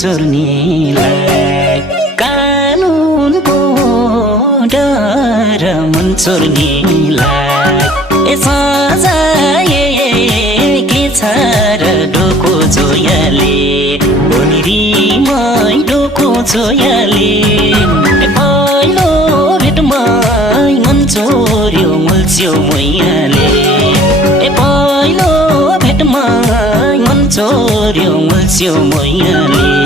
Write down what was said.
चोर्नेलाई कानुनको डर मन चोर्नेलाई ए सजाय के छ र डोको जोयाले बोनिरीमै डोको जोयाले पहिलो भेटमा मन चोर्यो मुल्च्यो मैयाले पहिलो भेटमा मन चोर्यो मुल्च्यो मैयाले